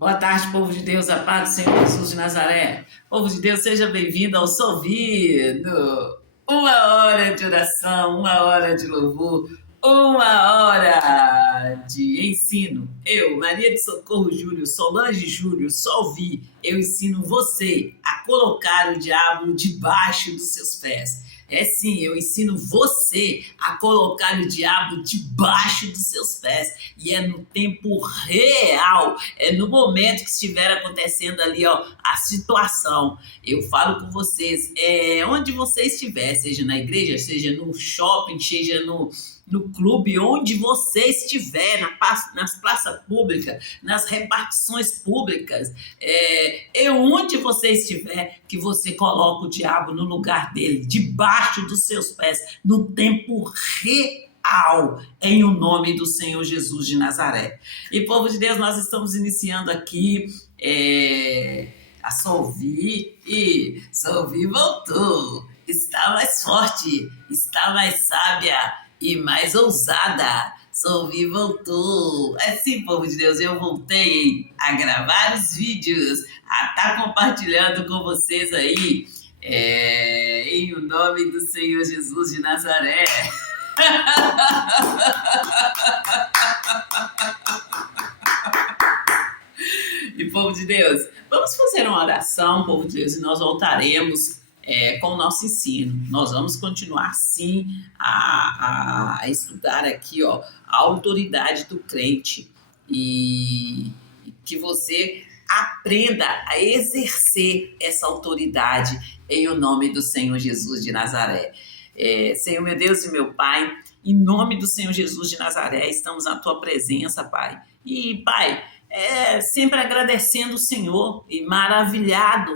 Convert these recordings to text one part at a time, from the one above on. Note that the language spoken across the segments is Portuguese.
Boa tarde, povo de Deus, a paz do Senhor Jesus de Nazaré. Povo de Deus, seja bem-vindo ao Solvido. Uma hora de oração, uma hora de louvor, uma hora de ensino. Eu, Maria de Socorro Júlio, Solange Júlio, Solvi, eu ensino você a colocar o diabo debaixo dos seus pés. É sim, eu ensino você a colocar o diabo debaixo dos seus pés. E é no tempo real, é no momento que estiver acontecendo ali, ó, a situação. Eu falo com vocês, onde você estiver, seja na igreja, seja no shopping, seja no clube, onde você estiver, nas praças públicas, nas repartições públicas, onde você estiver, que você coloca o diabo no lugar dele, debaixo dos seus pés, no tempo real, em o nome do Senhor Jesus de Nazaré. E, povo de Deus, nós estamos iniciando aqui a Solvi, e Solvi voltou, está mais forte, está mais sábia e mais ousada. Solvi voltou. É sim, povo de Deus, eu voltei a gravar os vídeos, a estar compartilhando com vocês aí, em o nome do Senhor Jesus de Nazaré. E, povo de Deus, vamos fazer uma oração, povo de Deus, e nós voltaremos com o nosso ensino. Nós vamos continuar, sim, a estudar aqui, ó, a autoridade do crente, e que você aprenda a exercer essa autoridade em o nome do Senhor Jesus de Nazaré. Senhor, meu Deus e meu Pai, em nome do Senhor Jesus de Nazaré, estamos na Tua presença, Pai. E, Pai, sempre agradecendo o Senhor e maravilhados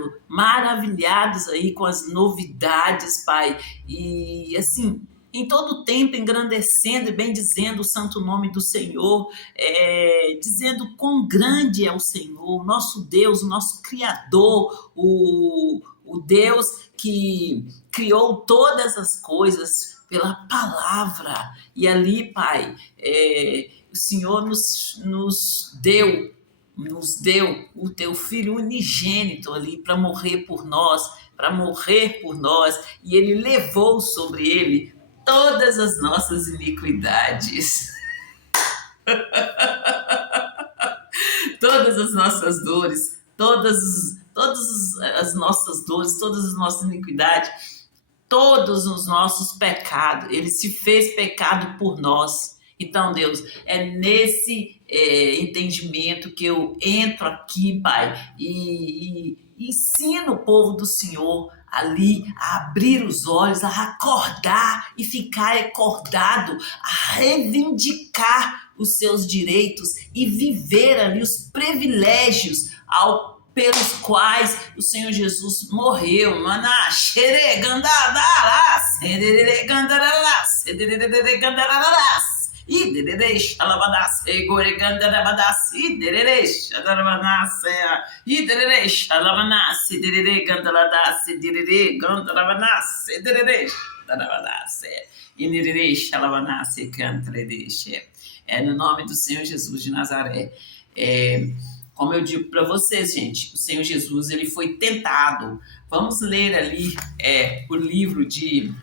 aí com as novidades, Pai. E, assim, em todo tempo engrandecendo e bendizendo o santo nome do Senhor, dizendo quão grande é o Senhor, o nosso Deus, o nosso Criador, o Deus que criou todas as coisas pela palavra. E ali, Pai, o Senhor nos deu o Teu Filho unigênito ali para morrer por nós, e Ele levou sobre Ele todas as nossas iniquidades, todas as nossas dores, todas as nossas dores, todas as nossas iniquidades, todos os nossos pecados. Ele se fez pecado por nós. Então, Deus, é nesse entendimento que eu entro aqui, Pai, e ensino o povo do Senhor ali a abrir os olhos, a acordar e ficar acordado, a reivindicar os seus direitos e viver ali os privilégios pelos quais o Senhor Jesus morreu. Maná, xeregandaralas, é no nome do Senhor Jesus de Nazaré. Como eu digo para vocês, gente, o Senhor Jesus, ele foi tentado. Vamos ler ali o livro de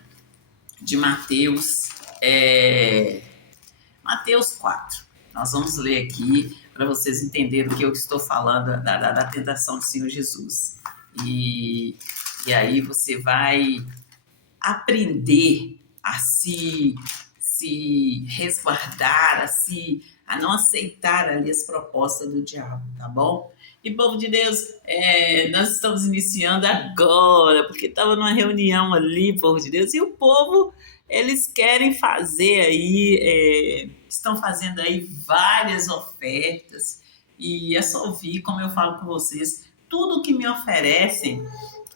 Mateus, Mateus 4. Nós vamos ler aqui para vocês entenderem o que eu estou falando da tentação do Senhor Jesus. E aí você vai aprender a se resguardar, a não aceitar ali as propostas do diabo, tá bom? E, povo de Deus, nós estamos iniciando agora, porque estava numa reunião ali, povo de Deus, e o povo, eles querem fazer aí, estão fazendo aí várias ofertas, e é só ouvir, como eu falo com vocês, tudo que me oferecem,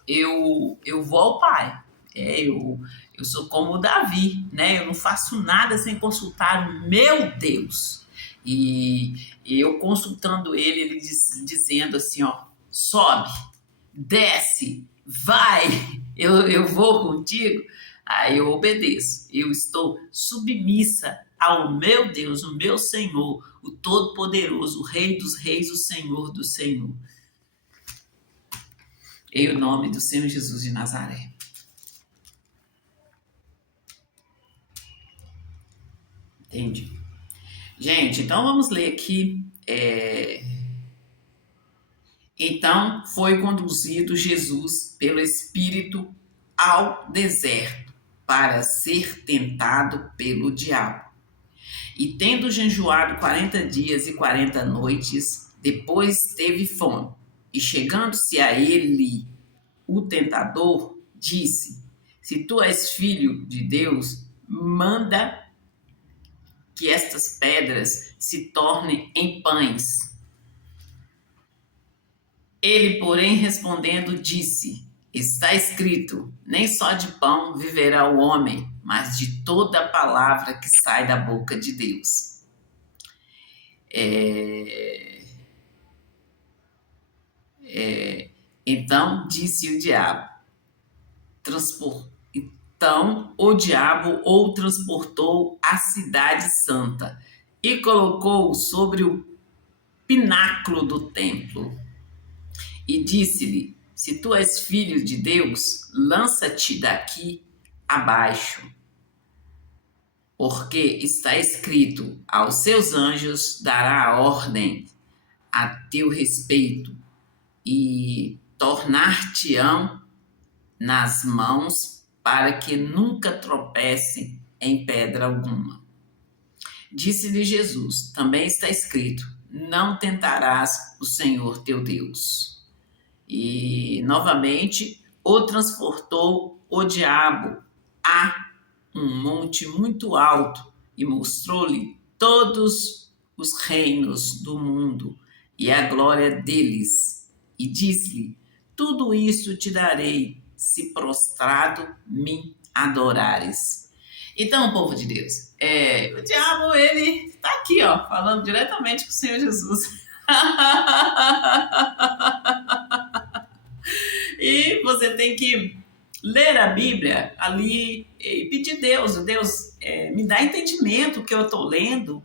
eu vou ao Pai. Eu sou como o Davi, né? Eu não faço nada sem consultar o meu Deus. E eu consultando ele dizendo assim, ó, sobe, desce, vai, eu vou contigo. Aí eu obedeço, eu estou submissa ao meu Deus, o meu Senhor, o Todo-Poderoso, o Rei dos Reis, o Senhor do Senhor. Em o nome do Senhor Jesus de Nazaré. Entendi. Gente, então vamos ler aqui. Então foi conduzido Jesus pelo Espírito ao deserto para ser tentado pelo diabo. E tendo jejuado 40 dias e 40 noites, depois teve fome. E chegando-se a ele, o tentador disse: se tu és filho de Deus, manda que estas pedras se tornem em pães. Ele, porém, respondendo, disse: está escrito, nem só de pão viverá o homem, mas de toda a palavra que sai da boca de Deus. Então disse o diabo, então o diabo o transportou à cidade santa e colocou-o sobre o pináculo do templo e disse-lhe: se tu és filho de Deus, lança-te daqui abaixo, porque está escrito, aos seus anjos dará ordem a teu respeito e tornar-te-ão nas mãos para que nunca tropecem em pedra alguma. Disse-lhe Jesus, também está escrito, não tentarás o Senhor teu Deus. E, novamente, o transportou o diabo a um monte muito alto e mostrou-lhe todos os reinos do mundo e a glória deles. E disse-lhe, tudo isso te darei, se prostrado me adorares. Então, povo de Deus, o diabo, ele está aqui, ó, falando diretamente com o Senhor Jesus. E você tem que ler a Bíblia ali e pedir Deus, me dá entendimento que eu estou lendo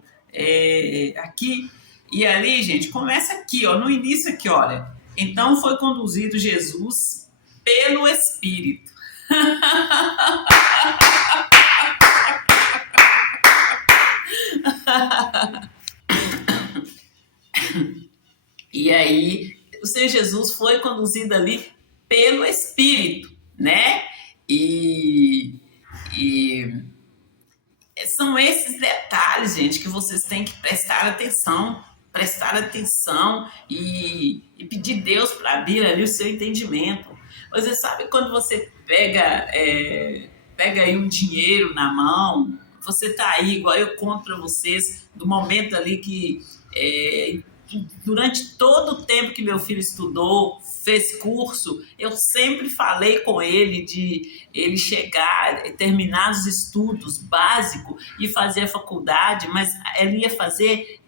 aqui. E ali, gente, começa aqui, ó, no início aqui, olha. Então foi conduzido Jesus pelo Espírito. E aí, o Senhor Jesus foi conduzido ali pelo Espírito, né? E são esses detalhes, gente, que vocês têm que prestar atenção e pedir Deus para abrir ali o seu entendimento. Você sabe quando você pega aí um dinheiro na mão, você tá aí, igual eu conto para vocês, do momento ali que durante todo o tempo que meu filho estudou, fez curso, eu sempre falei com ele de ele chegar, terminar os estudos básicos e fazer a faculdade, mas ele ia fazer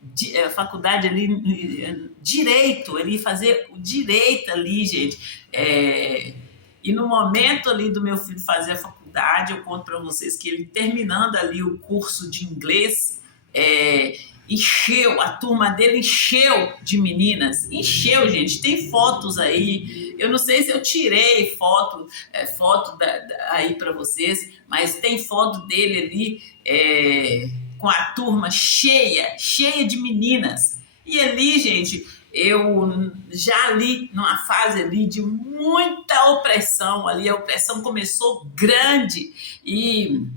a faculdade ali, direito, ele ia fazer o direito ali, gente. E no momento ali do meu filho fazer a faculdade, eu conto para vocês que ele terminando ali o curso de inglês, encheu, a turma dele encheu de meninas, encheu, gente, tem fotos aí, eu não sei se eu tirei foto aí para vocês, mas tem foto dele ali com a turma cheia de meninas, e ali, gente, eu já ali numa fase ali de muita opressão, ali a opressão começou grande e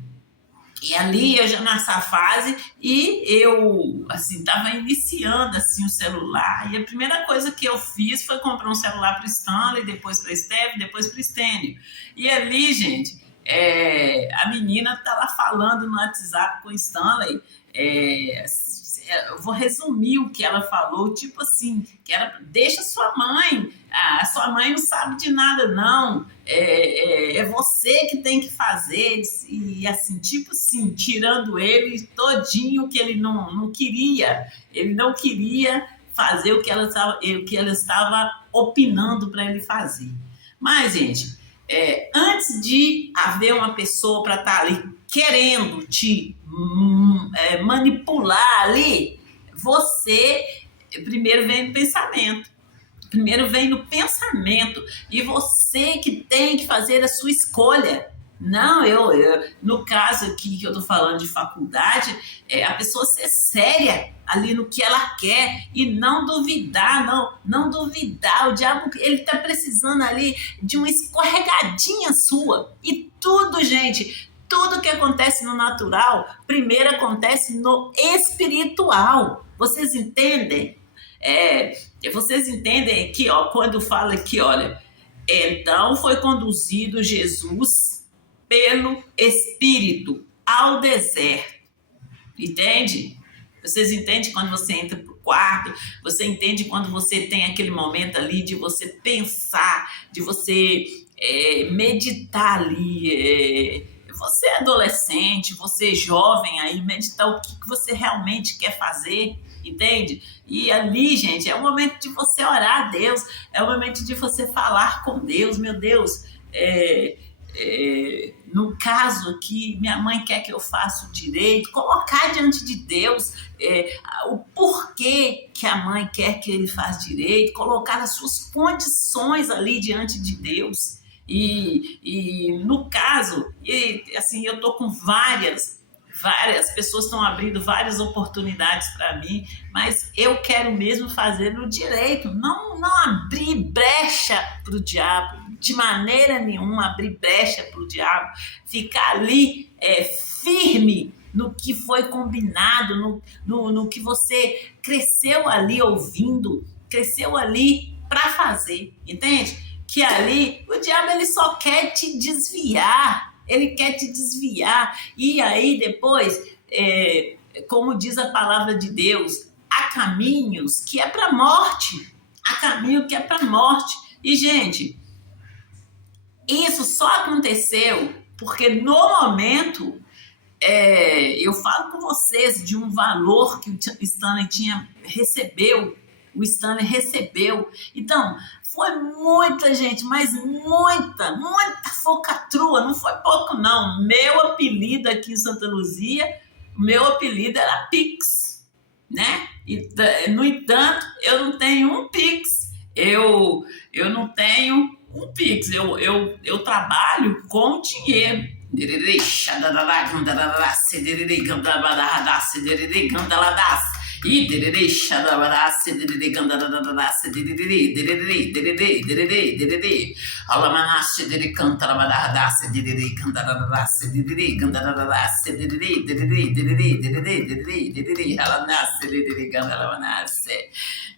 ali eu já nessa fase e eu assim estava iniciando assim o celular, e a primeira coisa que eu fiz foi comprar um celular para o Stanley, depois para a Steph, depois para o Stênio. E ali, gente, a menina tá lá falando no WhatsApp com o Stanley, eu vou resumir o que ela falou, tipo assim, que era, deixa sua mãe, a sua mãe não sabe de nada não, é você que tem que fazer, e assim, tipo assim, tirando ele todinho, que ele não queria, ele não queria fazer o que ela estava opinando para ele fazer. Mas, gente, antes de haver uma pessoa para estar ali querendo te manipular ali, você primeiro vem no pensamento. Primeiro vem no pensamento. E você que tem que fazer a sua escolha. Não, no caso aqui que eu tô falando de faculdade, a pessoa ser séria ali no que ela quer e não duvidar, não duvidar. O diabo, ele tá precisando ali de uma escorregadinha sua. E tudo, gente, tudo que acontece no natural, primeiro acontece no espiritual. Vocês entendem? Vocês entendem aqui, ó, quando fala aqui, olha, então foi conduzido Jesus pelo Espírito ao deserto. Entende? Vocês entendem quando você entra pro quarto, você entende quando você tem aquele momento ali de você pensar, de você meditar ali, você é adolescente, você é jovem aí, meditar o que você realmente quer fazer, entende? E ali, gente, é o momento de você orar a Deus, é o momento de você falar com Deus, meu Deus, no caso aqui, minha mãe quer que eu faça o direito, colocar diante de Deus o porquê que a mãe quer que ele faça direito, colocar as suas condições ali diante de Deus. E no caso, assim, eu tô com várias pessoas estão abrindo várias oportunidades para mim, mas eu quero mesmo fazer no direito, não abrir brecha para o diabo, de maneira nenhuma abrir brecha para o diabo, ficar ali firme no que foi combinado, no que você cresceu ali ouvindo, cresceu ali para fazer, entende? Que ali o diabo ele só quer te desviar, ele quer te desviar. E aí depois, como diz a palavra de Deus, há caminhos que é para morte, há caminho que é para morte. E gente, isso só aconteceu porque no momento eu falo com vocês de um valor que o Stanley recebeu. O Stanley recebeu. Então, foi muita gente, mas muita focatrua, não foi pouco não. Meu apelido aqui em Santa Luzia, meu apelido era Pix, né? E, no entanto, eu não tenho um Pix, eu não tenho um Pix, eu trabalho com dinheiro.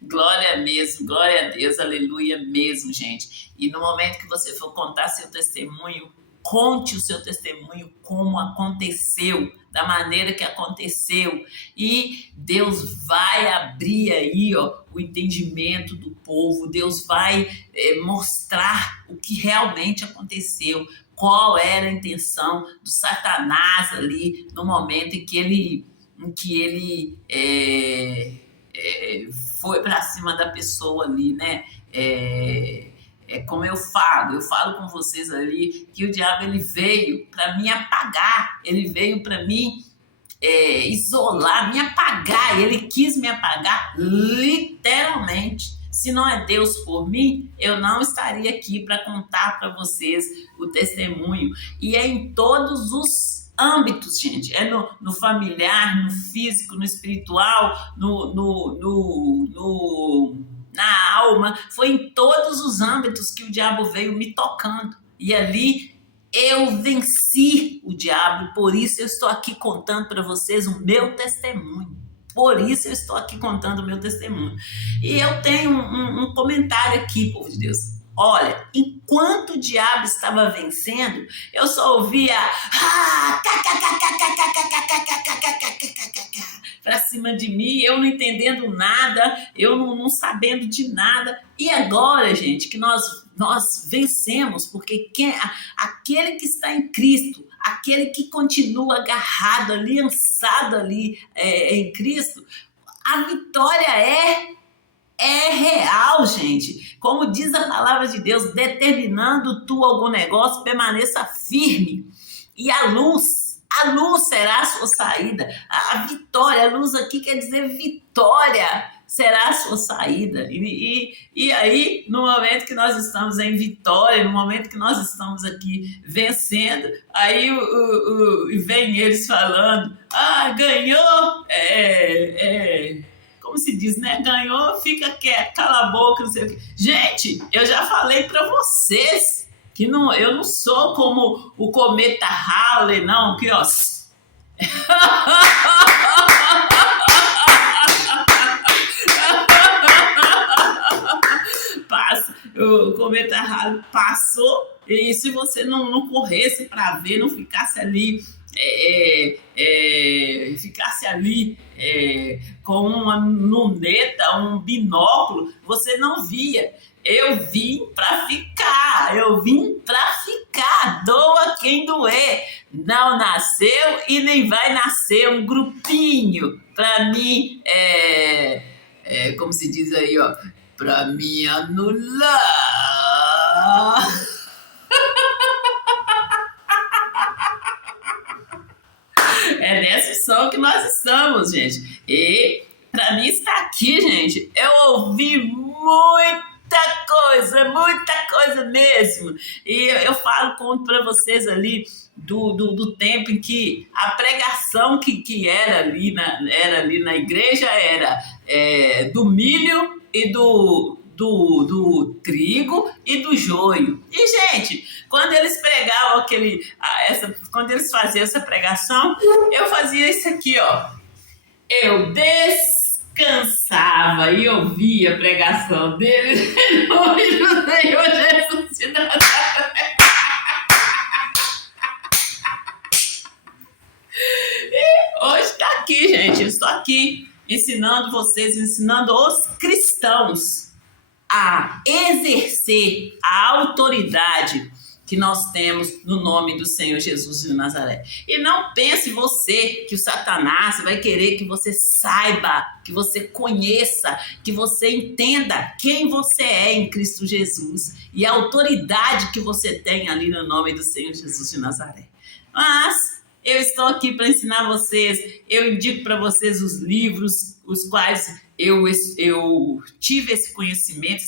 Glória mesmo, glória a Deus, aleluia mesmo, gente. E no momento que você for contar seu testemunho, conte o seu testemunho como aconteceu, da maneira que aconteceu, e Deus vai abrir aí, ó, o entendimento do povo, Deus vai mostrar o que realmente aconteceu, qual era a intenção do Satanás ali no momento em que ele foi para cima da pessoa ali, né? Como eu falo com vocês ali, que o diabo ele veio para me apagar, ele veio para me isolar, me apagar, ele quis me apagar literalmente. Se não é Deus por mim, eu não estaria aqui para contar para vocês o testemunho. E é em todos os âmbitos, gente. É no familiar, no físico, no espiritual, na alma, foi em todos os âmbitos que o diabo veio me tocando. E ali eu venci o diabo, por isso eu estou aqui contando para vocês o meu testemunho. Por isso eu estou aqui contando o meu testemunho. E eu tenho um comentário aqui, povo de Deus. Olha, enquanto o diabo estava vencendo, eu só ouvia para cima de mim, eu não entendendo nada, eu não sabendo de nada. E agora, gente, que nós vencemos, porque aquele que está em Cristo, aquele que continua agarrado, aliançado ali em Cristo, a vitória é real, gente. Como diz a palavra de Deus, determinando tu algum negócio, permaneça firme. E a luz A luz será a sua saída. A vitória, a luz aqui quer dizer vitória. Será a sua saída. E aí, no momento que nós estamos em vitória, no momento que nós estamos aqui vencendo, aí vem eles falando, ganhou, como se diz, né? Ganhou, fica quieto, cala a boca, não sei o quê. Gente, eu já falei para vocês que não, eu não sou como o cometa Halley, não, que ó. Passa, o cometa Halley passou, e se você não corresse para ver, não ficasse ali com uma luneta, um binóculo, você não via. Eu vim para ficar, doa quem doer. Não nasceu e nem vai nascer um grupinho para mim, como se diz aí, ó, para me anular. É nesse som que nós estamos, gente. E para mim estar aqui, gente, eu ouvi muita coisa mesmo. E eu conto para vocês ali do tempo em que a pregação que era ali na igreja era do milho e do trigo e do joio. E, gente, quando eles pregavam quando eles faziam essa pregação, eu fazia isso aqui, ó. Eu descansava e ouvia a pregação deles em nome do Senhor Jesus de Nazaré. E hoje está aqui, gente. Eu estou aqui ensinando vocês, ensinando os cristãos a exercer a autoridade que nós temos no nome do Senhor Jesus de Nazaré. E não pense você que o Satanás vai querer que você saiba, que você conheça, que você entenda quem você é em Cristo Jesus e a autoridade que você tem ali no nome do Senhor Jesus de Nazaré. Mas eu estou aqui para ensinar vocês, eu indico para vocês os livros, os quais eu tive esse conhecimento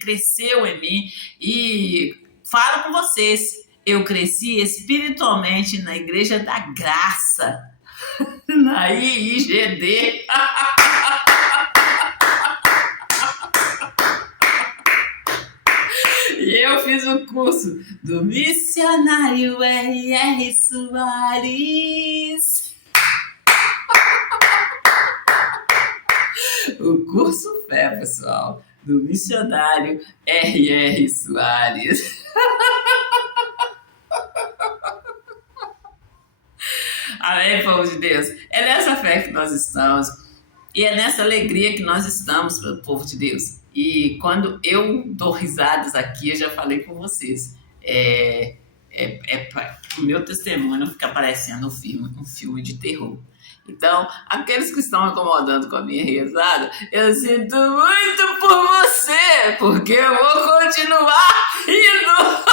cresceu em mim e falo com vocês, eu cresci espiritualmente na Igreja da Graça, na IIGD. E eu fiz o curso do missionário R.R. Soares. O curso fé, pessoal, do missionário R.R. Soares. Amém, povo de Deus? É nessa fé que nós estamos e é nessa alegria que nós estamos, povo de Deus. E quando eu dou risadas aqui, eu já falei com vocês, para o meu testemunho não ficar parecendo um filme de terror. Então, aqueles que estão incomodando com a minha risada, eu sinto muito por você, porque eu vou continuar rindo.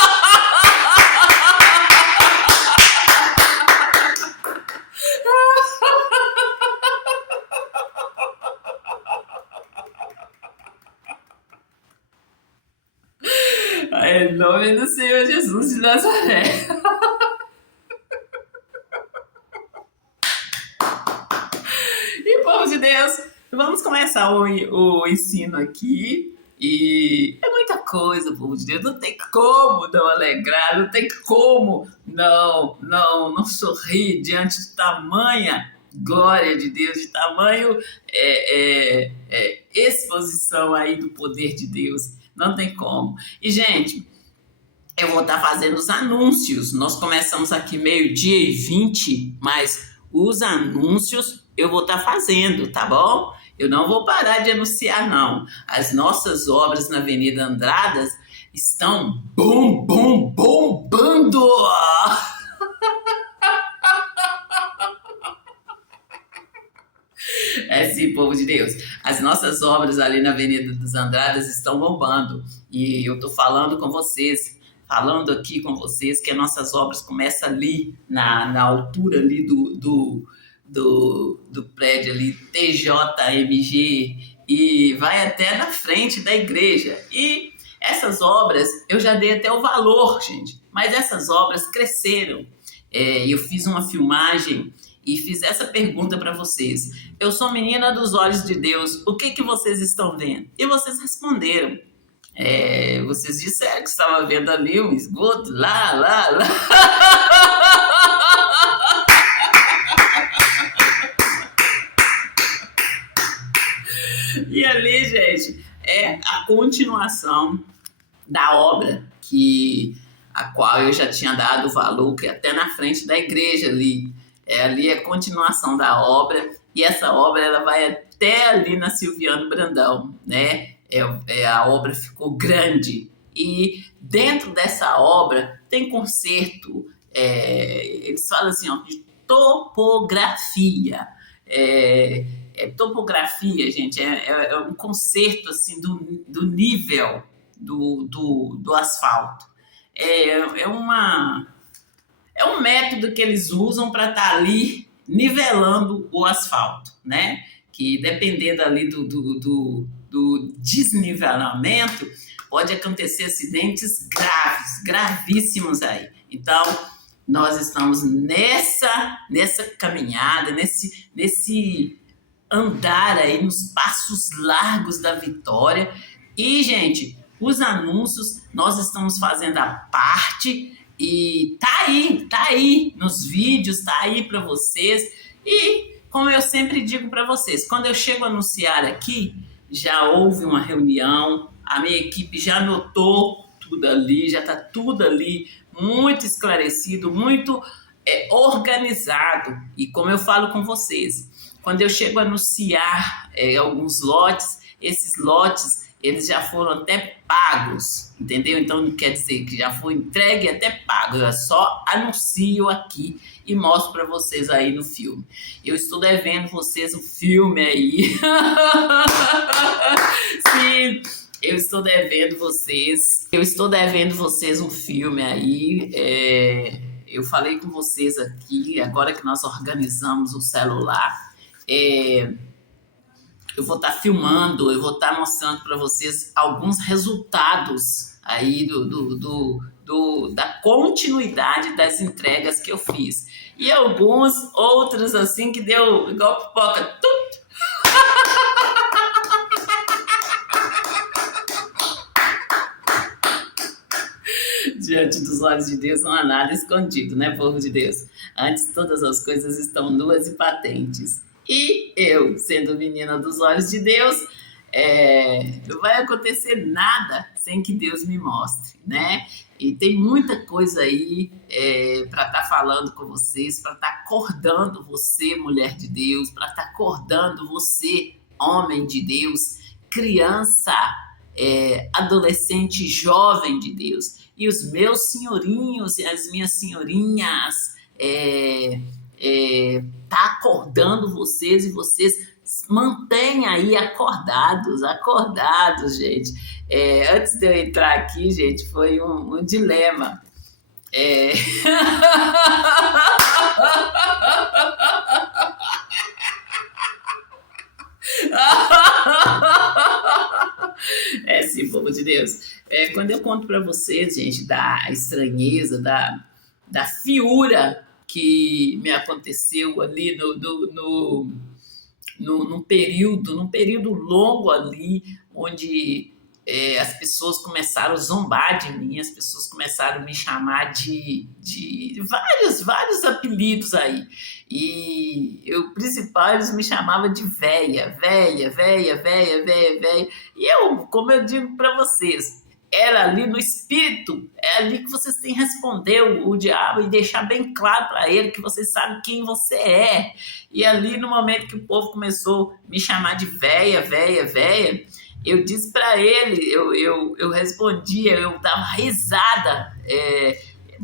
Em nome do Senhor Jesus de Nazaré. E, povo de Deus, vamos começar o ensino aqui. E é muita coisa, povo de Deus. Não tem como não alegrar, não tem como não sorrir diante de tamanha glória de Deus, de tamanho exposição aí do poder de Deus. Não tem como. E, gente, eu vou estar fazendo os anúncios. Nós começamos aqui 12:20, mas os anúncios eu vou estar fazendo, tá bom? Eu não vou parar de anunciar, não. As nossas obras na Avenida Andradas estão bombando! Sim, povo de Deus. As nossas obras ali na Avenida dos Andradas estão bombando. E eu tô falando com vocês falando aqui com vocês que as nossas obras começam ali na altura ali do prédio ali, TJMG, e vai até na frente da igreja. E essas obras, eu já dei até o valor, gente, mas essas obras cresceram. Eu fiz uma filmagem e fiz essa pergunta para vocês. Eu sou menina dos olhos de Deus, o que vocês estão vendo? E vocês responderam. Vocês disseram que estavam vendo ali um esgoto, lá. E ali, gente, é a continuação da obra a qual eu já tinha dado valor, que até na frente da igreja ali. Ali é a continuação da obra, e essa obra ela vai até ali na Silviano Brandão, né? A obra ficou grande, e dentro dessa obra tem conserto, eles falam assim, ó, de topografia. Topografia, gente, é um conserto assim, do nível do asfalto. É um método que eles usam para estar ali nivelando o asfalto, né? Que dependendo ali do desnivelamento, pode acontecer acidentes gravíssimos aí. Então, nós estamos nessa caminhada, nesse andar aí, nos passos largos da vitória. E, gente, os anúncios, nós estamos fazendo a parte, e tá aí nos vídeos, tá aí para vocês. E como eu sempre digo para vocês, quando eu chego a anunciar aqui, já houve uma reunião, a minha equipe já anotou tudo ali, já tá tudo ali muito esclarecido, muito organizado. E como eu falo com vocês, quando eu chego a anunciar alguns lotes, esses lotes eles já foram até pagos, entendeu? Então quer dizer que já foi entregue até pago. Eu só anuncio aqui e mostro para vocês aí no filme. Eu estou devendo vocês um filme aí. Sim, eu estou devendo vocês um filme aí. Eu falei com vocês aqui, agora que nós organizamos o celular, eu vou estar filmando, eu vou estar mostrando para vocês alguns resultados aí da continuidade das entregas que eu fiz. E alguns outros assim que deu igual pipoca. Diante dos olhos de Deus não há nada escondido, né, povo de Deus? Antes todas as coisas estão nuas e patentes. E eu, sendo menina dos olhos de Deus, não vai acontecer nada sem que Deus me mostre, né? E tem muita coisa aí para estar falando com vocês, para estar acordando você, mulher de Deus, para estar acordando você, homem de Deus, criança, adolescente, jovem de Deus. E os meus senhorinhos e as minhas senhorinhas, tá acordando vocês, e vocês mantenham aí acordados, gente. Antes de eu entrar aqui, gente, foi um dilema. Sim, povo de Deus. Quando eu conto para vocês, gente, da estranheza, da fiura que me aconteceu ali num período longo ali, onde as pessoas começaram a zombar de mim, as pessoas começaram a me chamar de vários apelidos aí. E o principal, eles me chamavam de véia. E eu, como eu digo para vocês, era ali no espírito, é ali que vocês têm que responder o diabo e deixar bem claro para ele que vocês sabem quem você é. E ali no momento que o povo começou a me chamar de véia, eu disse para ele, eu respondia, eu dava risada,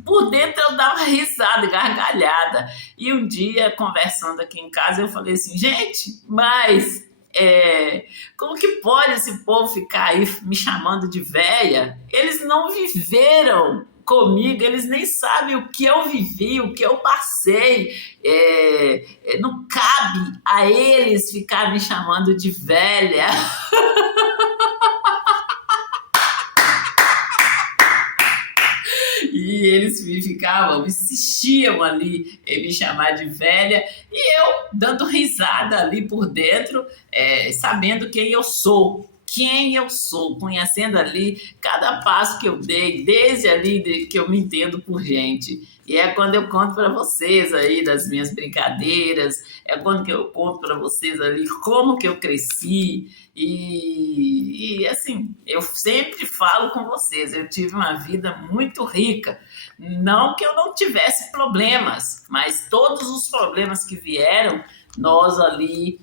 por dentro eu dava risada, gargalhada. E um dia, conversando aqui em casa, eu falei assim, gente, mas Como que pode esse povo ficar aí me chamando de velha? Eles não viveram comigo, eles nem sabem o que eu vivi, o que eu passei. Não cabe a eles ficar me chamando de velha. E eles ficavam, insistiam ali em me chamar de velha, e eu dando risada ali por dentro, sabendo quem eu sou, conhecendo ali cada passo que eu dei, desde ali que eu me entendo por gente. E é quando eu conto para vocês aí das minhas brincadeiras, é quando que eu conto para vocês ali como que eu cresci. E assim, eu sempre falo com vocês, eu tive uma vida muito rica. Não que eu não tivesse problemas, mas todos os problemas que vieram, nós ali,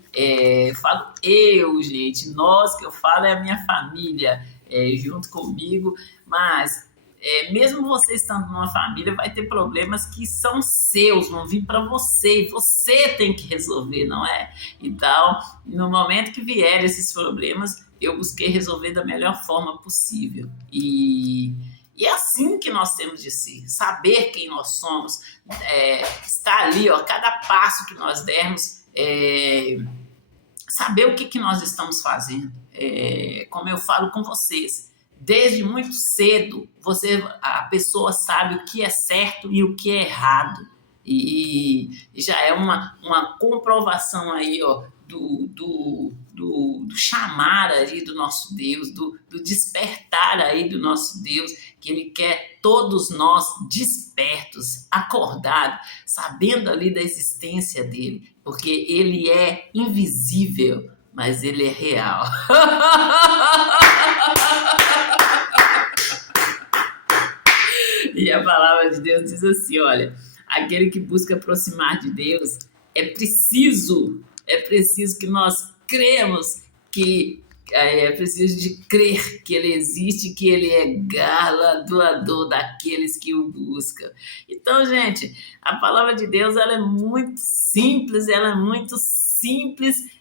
falo eu, gente, nós que eu falo é a minha família, junto comigo, mas mesmo você estando numa família, vai ter problemas que são seus, vão vir para você, e você tem que resolver, não é? Então, no momento que vierem esses problemas, eu busquei resolver da melhor forma possível. E é assim que nós temos de ser, saber quem nós somos, estar ali, ó, cada passo que nós dermos, saber o que nós estamos fazendo. Como eu falo com vocês, desde muito cedo, a pessoa sabe o que é certo e o que é errado. E já é uma comprovação aí, ó, do chamar aí do nosso Deus, do despertar aí do nosso Deus, que Ele quer todos nós despertos, acordados, sabendo ali da existência dEle, porque Ele é invisível, mas Ele é real. E a palavra de Deus diz assim, olha, aquele que busca aproximar de Deus, é preciso que nós cremos que é preciso de crer que ele existe, que ele é galardoador daqueles que o buscam. Então, gente, a palavra de Deus ela é muito simples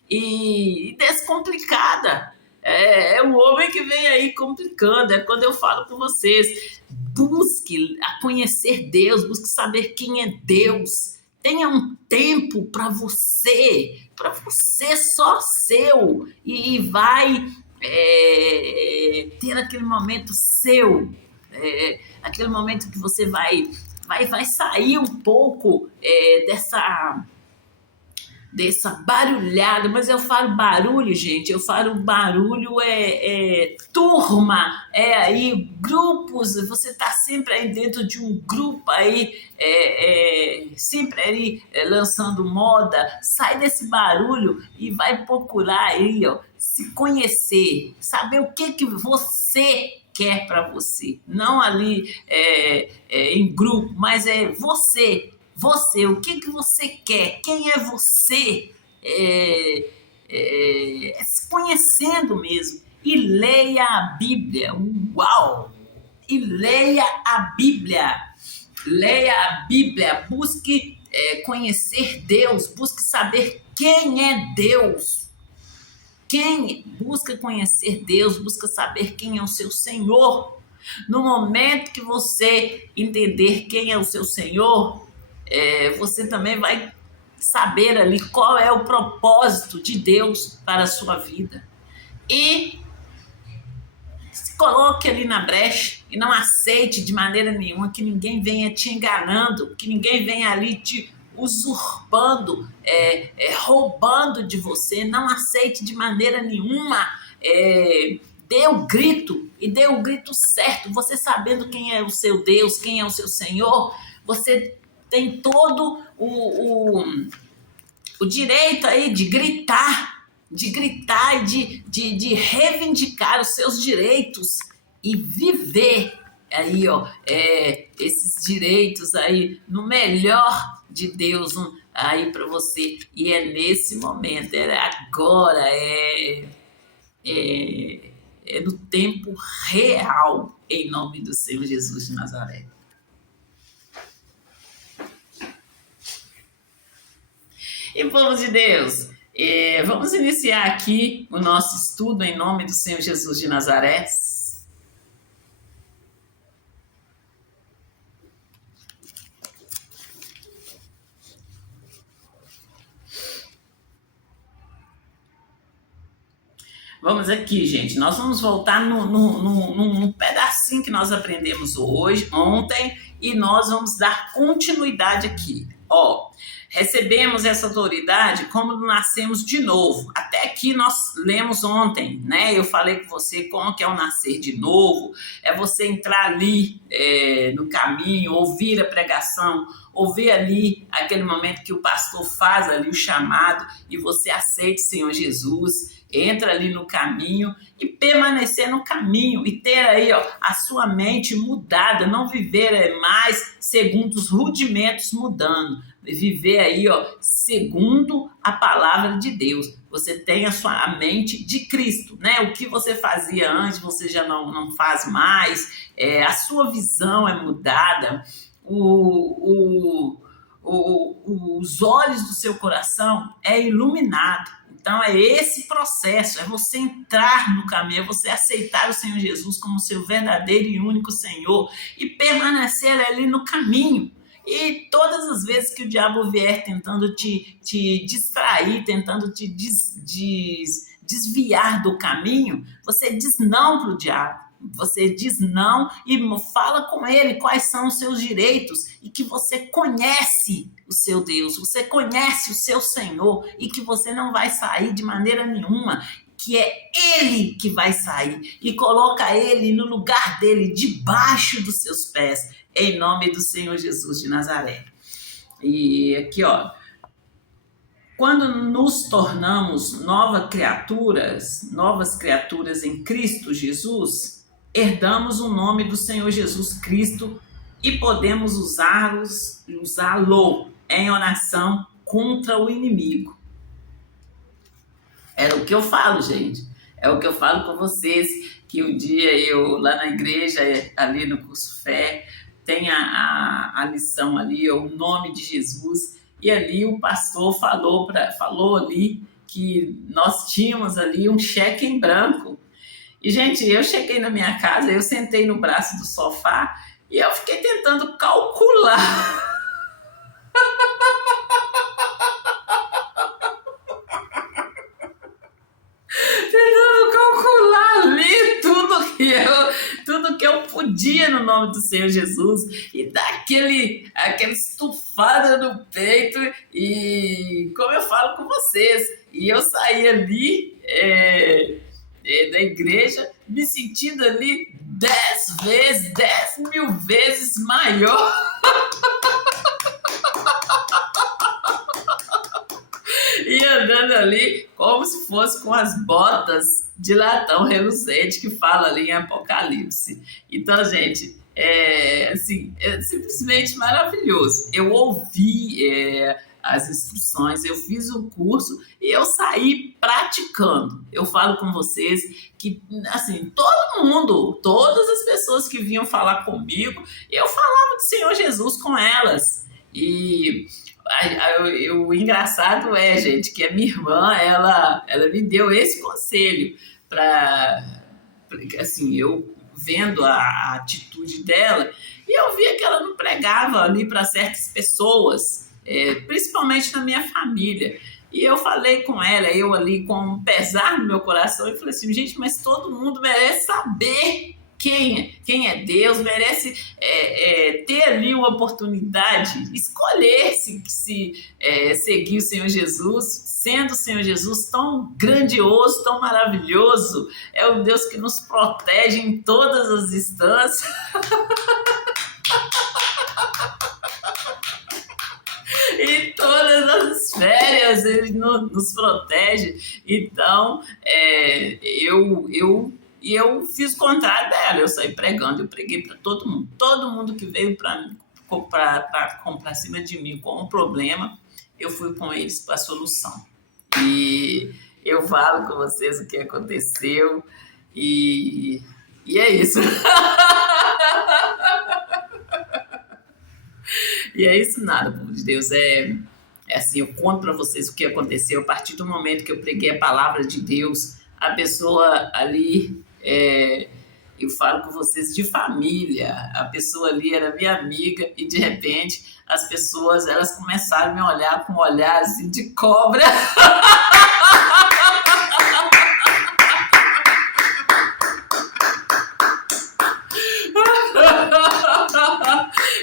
e descomplicada. É o homem que vem aí complicando. É quando eu falo com vocês, busque a conhecer Deus, busque saber quem é Deus. Tenha um tempo para você só seu, e vai ter aquele momento seu, aquele momento que você vai sair um pouco dessa barulhada, mas eu falo barulho, gente, eu falo barulho, turma, aí grupos, você tá sempre aí dentro de um grupo aí, sempre aí lançando moda, sai desse barulho e vai procurar aí, ó, se conhecer, saber o que você quer para você, não ali em grupo, mas você, o que você quer? Quem é você? Se conhecendo mesmo. E leia a Bíblia. Uau! E leia a Bíblia. Leia a Bíblia. Busque conhecer Deus. Busque saber quem é Deus. Quem busca conhecer Deus, busca saber quem é o seu Senhor. No momento que você entender quem é o seu Senhor, você também vai saber ali qual é o propósito de Deus para a sua vida. E se coloque ali na brecha e não aceite de maneira nenhuma que ninguém venha te enganando, que ninguém venha ali te usurpando, roubando de você. Não aceite de maneira nenhuma. Dê o grito, e dê o grito certo. Você sabendo quem é o seu Deus, quem é o seu Senhor, você tem todo o direito aí de gritar e de reivindicar os seus direitos e viver aí, ó, esses direitos aí no melhor de Deus aí para você. E é nesse momento, agora, no tempo real, em nome do Senhor Jesus de Nazaré. E povo de Deus, Vamos iniciar aqui o nosso estudo em nome do Senhor Jesus de Nazaré. Vamos aqui, gente. Nós vamos voltar num pedacinho que nós aprendemos ontem, e nós vamos dar continuidade aqui. Ó, recebemos essa autoridade como nascemos de novo. Até aqui nós lemos ontem, né? Eu falei com você como que é o nascer de novo. É você entrar ali no caminho, ouvir a pregação, ouvir ali aquele momento que o pastor faz ali o chamado e você aceita o Senhor Jesus, entra ali no caminho e permanecer no caminho e ter aí a sua mente mudada, não viver mais segundo os rudimentos mudando, viver aí segundo a palavra de Deus. Você tem a mente de Cristo, né? O que você fazia antes, você já não faz mais, a sua visão é mudada, os olhos do seu coração é iluminado. Então é esse processo, é você entrar no caminho, é você aceitar o Senhor Jesus como seu verdadeiro e único Senhor e permanecer ali no caminho. E todas as vezes que o diabo vier tentando te distrair, tentando te desviar do caminho, você diz não para o diabo. Você diz não e fala com ele quais são os seus direitos e que você conhece o seu Deus, você conhece o seu Senhor e que você não vai sair de maneira nenhuma, que é ele que vai sair, e coloca ele no lugar dele, debaixo dos seus pés, em nome do Senhor Jesus de Nazaré. E aqui, quando nos tornamos novas criaturas em Cristo Jesus, herdamos o nome do Senhor Jesus Cristo e podemos usá-lo em oração contra o inimigo. Era o que eu falo, gente. É o que eu falo com vocês, que um dia eu, lá na igreja, ali no curso Fé, tem a lição ali, o nome de Jesus, e ali o pastor falou ali que nós tínhamos ali um cheque em branco. E, gente, eu cheguei na minha casa, eu sentei no braço do sofá e eu fiquei tentando calcular. Tentando calcular ali tudo que eu podia no nome do Senhor Jesus e dar aquela estufada no peito, e como eu falo com vocês, e eu saí ali da igreja me sentindo ali 10 mil vezes maior. E andando ali como se fosse com as botas de latão reluzente que fala ali em Apocalipse. Então, gente, é simplesmente maravilhoso. Eu ouvi as instruções, eu fiz o curso e eu saí praticando. Eu falo com vocês que, assim, todas as pessoas que vinham falar comigo, eu falava do Senhor Jesus com elas. E o engraçado é, gente, que a minha irmã, ela me deu esse conselho assim, eu vendo a atitude dela, e eu via que ela não pregava ali para certas pessoas, principalmente na minha família. E eu falei com ela, eu ali com um pesar no meu coração, e falei assim, gente, mas todo mundo merece saber quem é Deus, merece ter ali uma oportunidade, escolher se seguir o Senhor Jesus, sendo o Senhor Jesus tão grandioso, tão maravilhoso, é o Deus que nos protege em todas as instâncias. Em todas as esferas, ele nos protege. Então, eu fiz o contrário dela, eu saí pregando, eu preguei para todo mundo que veio para cima de mim com um problema, eu fui com eles para a solução. E eu falo com vocês o que aconteceu, e é isso. E é isso nada, povo de Deus, É assim, eu conto para vocês o que aconteceu a partir do momento que eu preguei a palavra de Deus. A pessoa ali, eu falo com vocês de família, a pessoa ali era minha amiga e de repente as pessoas elas começaram a me olhar com um olhar assim, de cobra.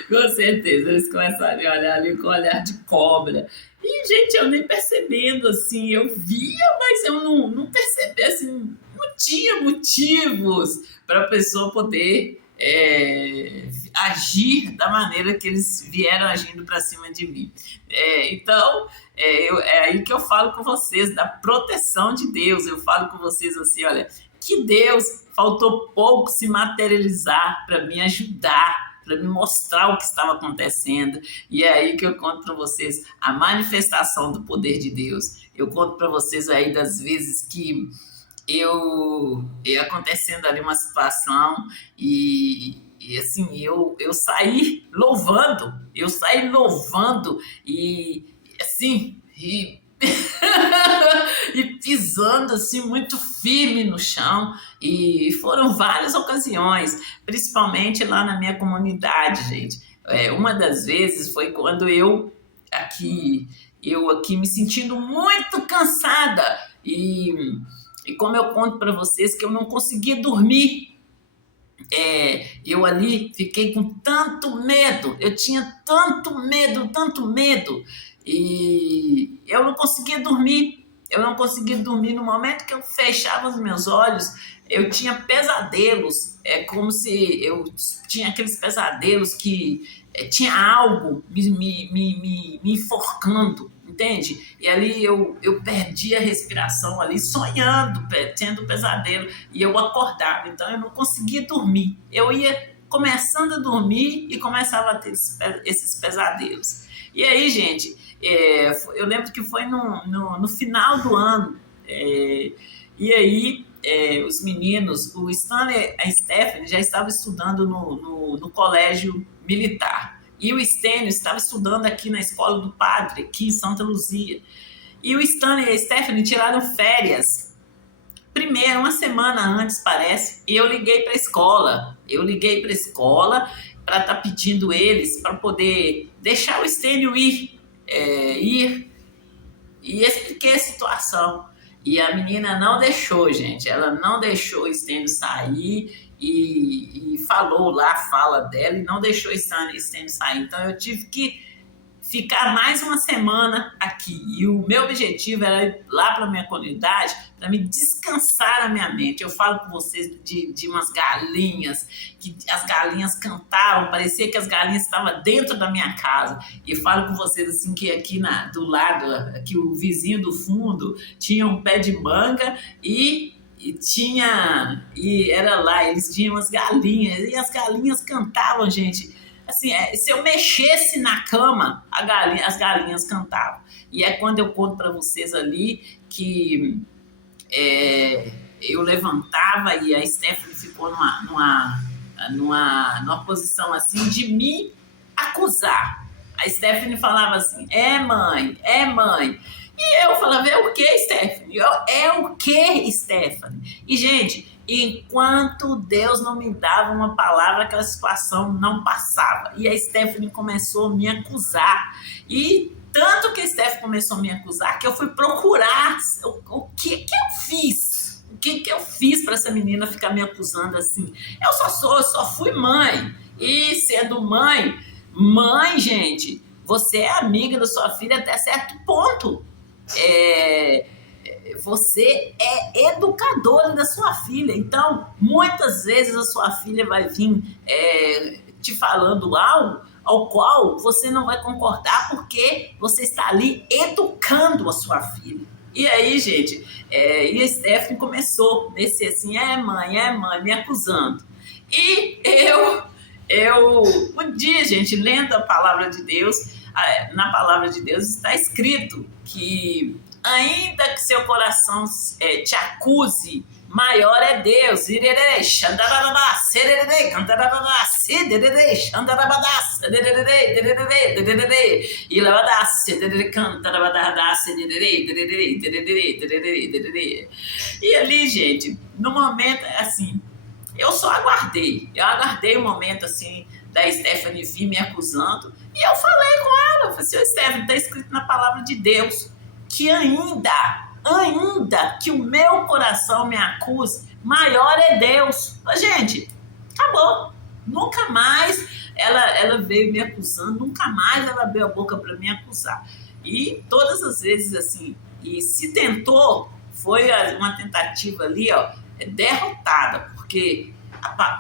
Com certeza, eles começaram a olhar ali com um olhar de cobra. E, gente, eu nem percebendo, assim, eu via, mas eu não percebi, assim, não tinha motivos para a pessoa poder agir da maneira que eles vieram agindo para cima de mim. Então, é aí que eu falo com vocês da proteção de Deus. Eu falo com vocês assim, olha, que Deus faltou pouco se materializar para me ajudar, para me mostrar o que estava acontecendo. E é aí que eu conto para vocês a manifestação do poder de Deus. Eu conto para vocês aí das vezes que eu acontecendo ali uma situação e assim, eu saí louvando e assim, e pisando assim muito firme no chão. E foram várias ocasiões, principalmente lá na minha comunidade, gente. Uma das vezes foi quando eu aqui me sentindo muito cansada e como eu conto para vocês que eu não conseguia dormir. Eu ali fiquei com tanto medo, eu tinha tanto medo, e eu não conseguia dormir. Eu não conseguia dormir no momento que eu fechava os meus olhos. Eu tinha pesadelos, é como se eu tinha aqueles pesadelos que tinha algo me enforcando, entende? E ali eu perdi a respiração ali, sonhando, tendo pesadelo, e eu acordava, então eu não conseguia dormir. Eu ia começando a dormir e começava a ter esses pesadelos. E aí, gente, eu lembro que foi no final do ano, e aí os meninos, o Stanley e a Stephanie já estavam estudando no colégio militar. E o Stênio estava estudando aqui na escola do padre, aqui em Santa Luzia. E o Stanley e a Stephanie tiraram férias. Primeiro, uma semana antes, parece, e eu liguei para a escola. Para estar pedindo eles para poder deixar o Stênio ir. E expliquei a situação. E a menina não deixou, gente. Ela não deixou o Stênio sair e falou lá a fala dela e não deixou o Stênio sair. Então eu tive que ficar mais uma semana aqui. E o meu objetivo era ir lá para a minha comunidade para me descansar a minha mente. Eu falo com vocês de umas galinhas, que as galinhas cantavam, parecia que as galinhas estavam dentro da minha casa. E falo com vocês assim que aqui do lado, aqui o vizinho do fundo, tinha um pé de manga e era lá, eles tinham as galinhas, e as galinhas cantavam, gente. Assim, se eu mexesse na cama, as galinhas cantavam. E é quando eu conto para vocês ali que eu levantava e a Stephanie ficou numa posição assim de me acusar. A Stephanie falava assim, mãe. E eu falava, é o que, Stephanie? É o que, Stephanie? E, gente, enquanto Deus não me dava uma palavra, aquela situação não passava. E a Stephanie começou a me acusar. E tanto que a Stephanie começou a me acusar, que eu fui procurar o que eu fiz. O que eu fiz para essa menina ficar me acusando assim? Eu só fui mãe. E sendo mãe, gente, você é amiga da sua filha até certo ponto. Você é educadora da sua filha, então muitas vezes a sua filha vai vir te falando algo ao qual você não vai concordar porque você está ali educando a sua filha. E aí, gente, e a Stephanie começou nesse assim, mãe, me acusando. E um dia, gente, lendo a palavra de Deus, na palavra de Deus está escrito que ainda que seu coração te acuse, Maior é Deus. Irerê, xandarabadá, sererê, cantarabadá, sererê, xandarabadá, sererê, dererê, dererê, ilabadá, sererê, cantarabadá, sererê, dererê, dererê, dererê, dererê. E ali, gente, no momento, assim, eu só aguardei. Eu aguardei o momento, assim, da Stephanie vir me acusando. E eu falei com ela, eu falei assim, Stephanie, está escrito na palavra de Deus que ainda que o meu coração me acuse, maior é Deus. Mas, gente, acabou. Nunca mais ela veio me acusando, nunca mais ela abriu a boca para me acusar. E todas as vezes, assim, e se tentou, foi uma tentativa ali, ó, derrotada, porque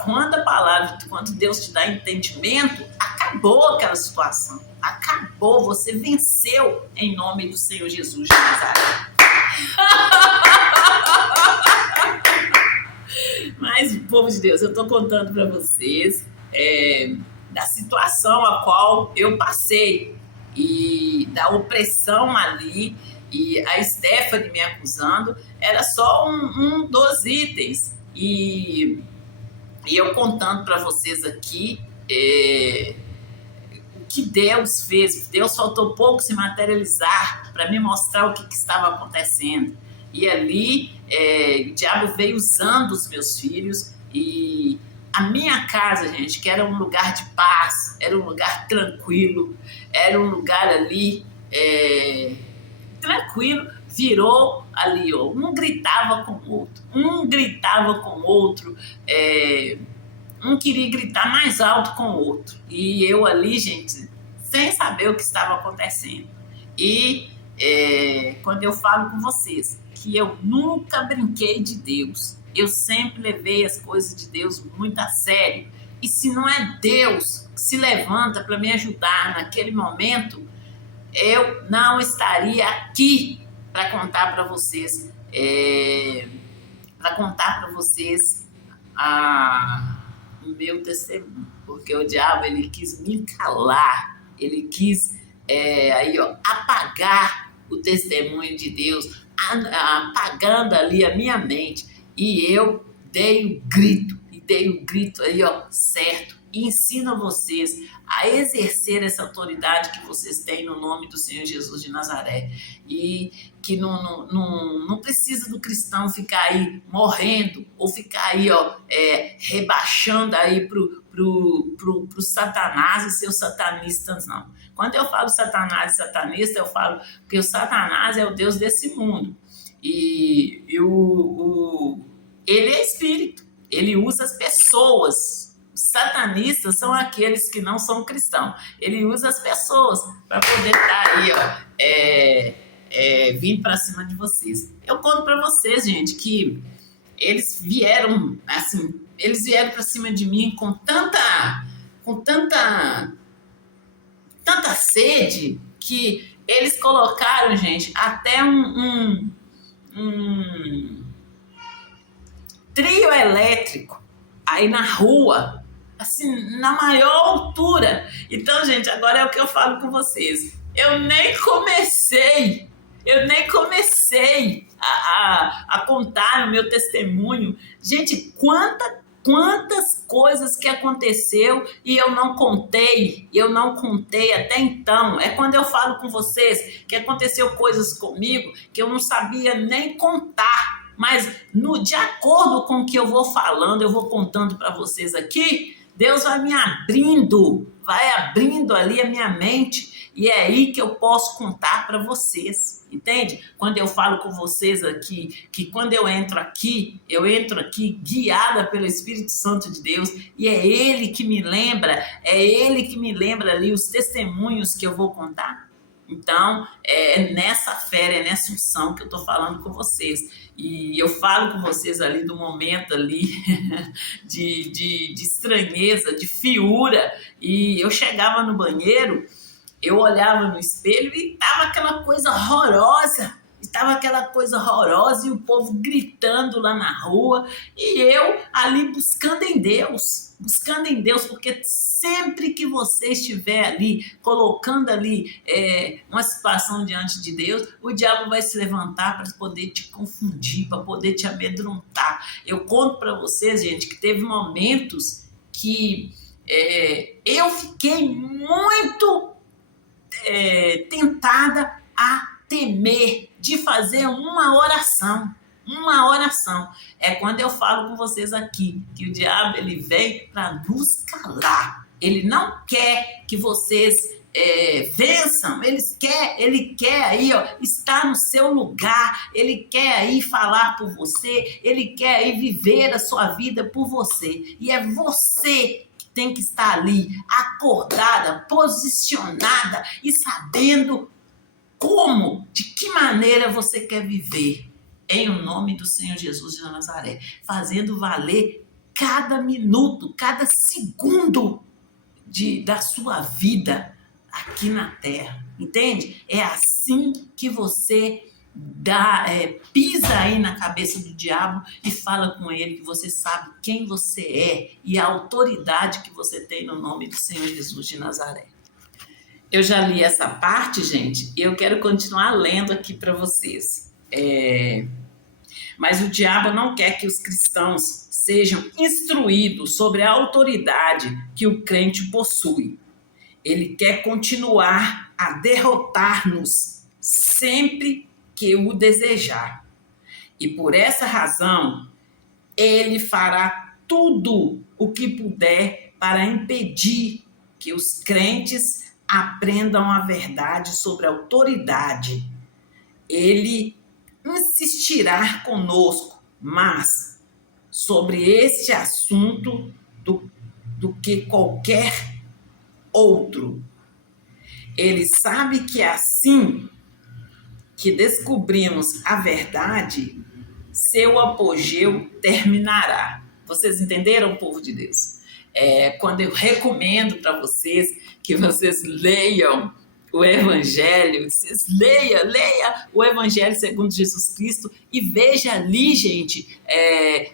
quando Deus te dá entendimento, acabou aquela situação. Acabou, você venceu em nome do Senhor Jesus de Nazaré. Mas, povo de Deus, eu estou contando para vocês da situação a qual eu passei e da opressão ali, e a Stephanie me acusando era só um dos itens. E eu contando para vocês aqui o que Deus fez. Deus faltou pouco se materializar para me mostrar o que estava acontecendo. E ali o diabo veio usando os meus filhos, e a minha casa, gente, que era um lugar de paz, era um lugar tranquilo, era um lugar ali tranquilo, virou ali, ó, um gritava com o outro, um queria gritar mais alto com o outro, e eu ali, gente, sem saber o que estava acontecendo. E quando eu falo com vocês que eu nunca brinquei de Deus, eu sempre levei as coisas de Deus muito a sério, e se não é Deus que se levanta para me ajudar naquele momento, eu não estaria aqui para contar para vocês, o meu testemunho, porque o diabo, ele quis me calar, ele quis apagar o testemunho de Deus, apagando ali a minha mente, e eu dei o grito aí, ó, certo, e ensino a vocês a exercer essa autoridade que vocês têm no nome do Senhor Jesus de Nazaré, e que não precisa do cristão ficar aí morrendo, ou ficar aí, ó, rebaixando aí pro Satanás e seus satanistas, não. Quando eu falo Satanás e satanista, eu falo que o Satanás é o Deus desse mundo, e ele é espírito, ele usa as pessoas. Os satanistas são aqueles que não são cristãos. Ele usa as pessoas para poder estar aí, ó, vindo para cima de vocês. Eu conto para vocês, gente, que eles vieram para cima de mim com tanta sede, que eles colocaram, gente, até um trio elétrico aí na rua, assim, na maior altura. Então, gente, agora é o que eu falo com vocês. Eu nem comecei a contar o meu testemunho. Gente, quantas coisas que aconteceu e eu não contei até então. É quando eu falo com vocês que aconteceu coisas comigo que eu não sabia nem contar. Mas de acordo com o que eu vou falando, eu vou contando para vocês aqui, Deus vai abrindo ali a minha mente, e é aí que eu posso contar para vocês, entende? Quando eu falo com vocês aqui, que quando eu entro aqui guiada pelo Espírito Santo de Deus, e é Ele que me lembra ali os testemunhos que eu vou contar. Então, é nessa fé, é nessa unção que eu estou falando com vocês. E eu falo com vocês ali do momento ali de estranheza, de fiura. E eu chegava no banheiro, eu olhava no espelho e estava aquela coisa horrorosa. E o povo gritando lá na rua. E eu ali buscando em Deus, buscando em Deus, porque sempre que você estiver ali, colocando ali uma situação diante de Deus, o diabo vai se levantar para poder te confundir, para poder te amedrontar. Eu conto para vocês, gente, que teve momentos que eu fiquei muito tentada a temer de fazer uma oração. Uma oração. É quando eu falo com vocês aqui que o diabo ele vem para nos calar. Ele não quer que vocês vençam. Ele quer aí estar no seu lugar. Ele quer aí falar por você. Ele quer aí viver a sua vida por você. E é você que tem que estar ali acordada, posicionada e sabendo como, de que maneira você quer viver. Em o nome do Senhor Jesus de Nazaré, fazendo valer cada minuto, cada segundo da sua vida aqui na terra, entende? É assim que você pisa aí na cabeça do diabo e fala com ele que você sabe quem você é e a autoridade que você tem no nome do Senhor Jesus de Nazaré. Eu já li essa parte, gente, e eu quero continuar lendo aqui para vocês. Mas o diabo não quer que os cristãos sejam instruídos sobre a autoridade que o crente possui. Ele quer continuar a derrotar-nos sempre que o desejar. E por essa razão, ele fará tudo o que puder para impedir que os crentes aprendam a verdade sobre a autoridade. Ele insistirá conosco, mas sobre este assunto do que qualquer outro. Ele sabe que assim que descobrimos a verdade, seu apogeu terminará. Vocês entenderam, povo de Deus? Quando eu recomendo para vocês que vocês leiam o Evangelho, vocês leia o Evangelho segundo Jesus Cristo e veja ali, gente,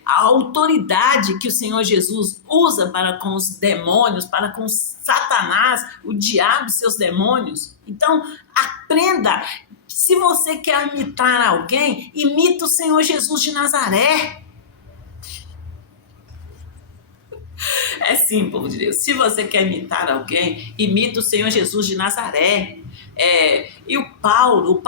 a autoridade que o Senhor Jesus usa para com os demônios, para com Satanás, o diabo e seus demônios. Então, aprenda. Se você quer imitar alguém, imita o Senhor Jesus de Nazaré. É sim, povo de Deus. Se você quer imitar alguém, imita o Senhor Jesus de Nazaré. E o Paulo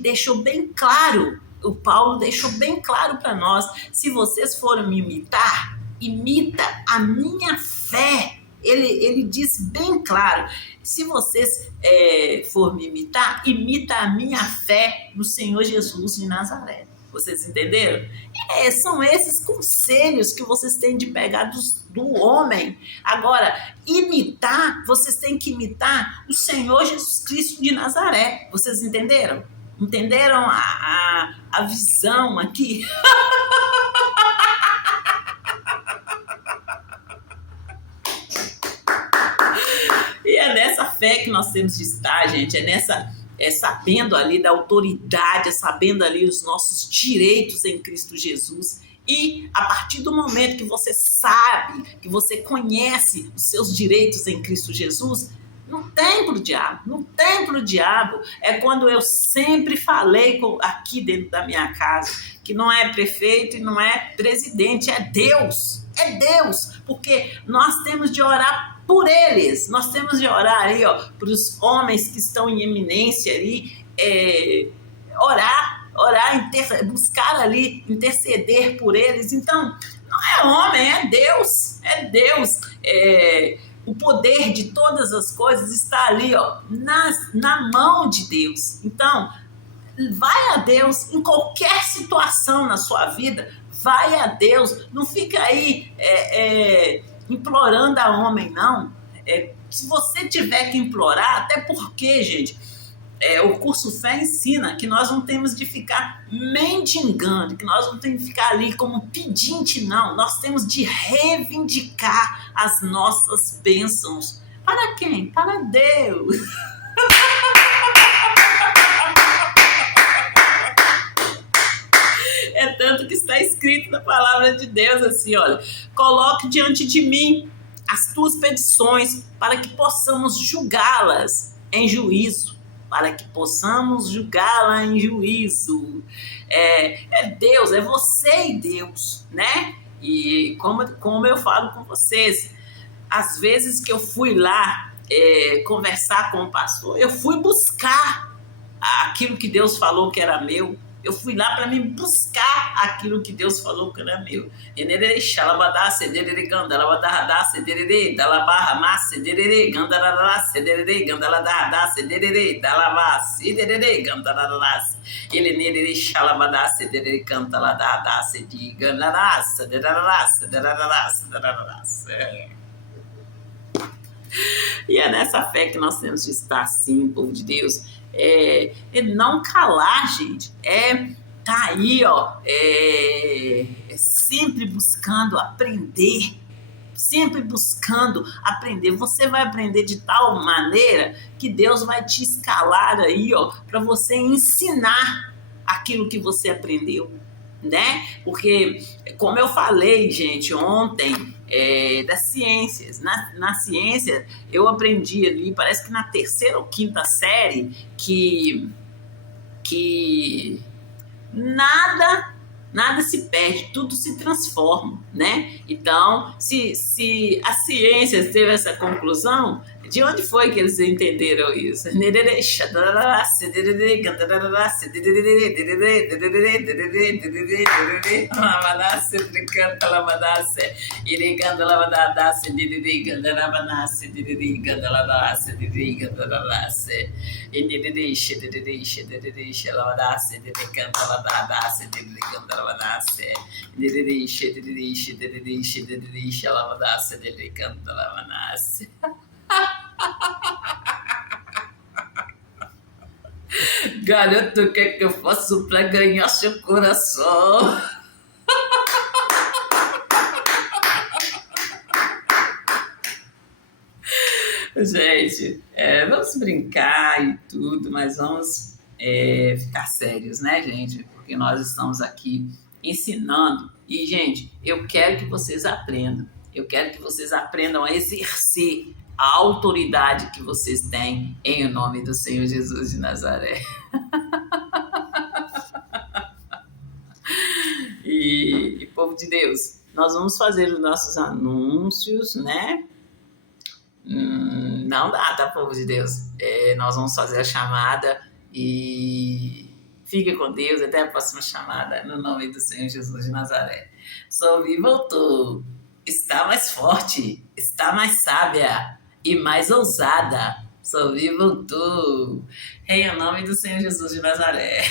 deixou bem claro. O Paulo deixou bem claro para nós. Se vocês forem me imitar, imita a minha fé. Ele disse bem claro. Se vocês forem me imitar, imita a minha fé no Senhor Jesus de Nazaré. Vocês entenderam? São esses conselhos que vocês têm de pegar do homem. Agora, imitar, vocês têm que imitar o Senhor Jesus Cristo de Nazaré. Vocês entenderam? Entenderam a visão aqui? E é nessa fé que nós temos de estar, gente. Sabendo ali da autoridade, sabendo ali os nossos direitos em Cristo Jesus. E a partir do momento que você sabe, que você conhece os seus direitos em Cristo Jesus, não tem pro diabo, não tem pro diabo. É quando eu sempre falei aqui dentro da minha casa, que não é prefeito e não é presidente, é Deus, porque nós temos de orar por eles, nós temos de orar aí, para os homens que estão em eminência ali, orar, buscar ali, interceder por eles. Então, não é homem, é Deus. O poder de todas as coisas está ali, na mão de Deus. Então, vai a Deus em qualquer situação na sua vida, vai a Deus, não fica aí implorando a homem, não. Se você tiver que implorar, até porque, gente, o curso Fé ensina que nós não temos de ficar mendigando, que nós não temos de ficar ali como pedinte, não. Nós temos de reivindicar as nossas bênçãos. Para quem? Para Deus. É tanto que está escrito na palavra de Deus, assim, olha, coloque diante de mim as tuas petições para que possamos julgá-las em juízo, para que possamos julgá-la em juízo. É Deus, é você e Deus, né? E como eu falo com vocês, às vezes que eu fui lá conversar com o pastor, eu fui buscar aquilo que Deus falou que era meu. Eu fui lá para me buscar aquilo que Deus falou que era meu. E é nessa fé que nós temos de estar assim, povo de Deus. Não calar, gente. Tá aí, ó, sempre buscando aprender. Sempre buscando aprender. Você vai aprender de tal maneira que Deus vai te escalar aí, ó, para você ensinar aquilo que você aprendeu, né? Porque, como eu falei, gente, ontem, das ciências. Na ciência, eu aprendi ali, parece que na 3ª ou 5ª série, que nada se perde, tudo se transforma, né? Então, se a ciência teve essa conclusão, de onde foi que eles entenderam isso? Garoto, o que é que eu faço pra ganhar seu coração? Gente, vamos brincar e tudo, mas vamos ficar sérios, né, gente? Porque nós estamos aqui ensinando. E, gente, eu quero que vocês aprendam. Eu quero que vocês aprendam a exercer a autoridade que vocês têm em nome do Senhor Jesus de Nazaré. E povo de Deus, nós vamos fazer os nossos anúncios, né? Não dá, tá, povo de Deus? Nós vamos fazer a chamada e fique com Deus até a próxima chamada, no nome do Senhor Jesus de Nazaré. Sovi voltou, está mais forte, está mais sábia e mais ousada. Sovi voltou, em nome do Senhor Jesus de Nazaré.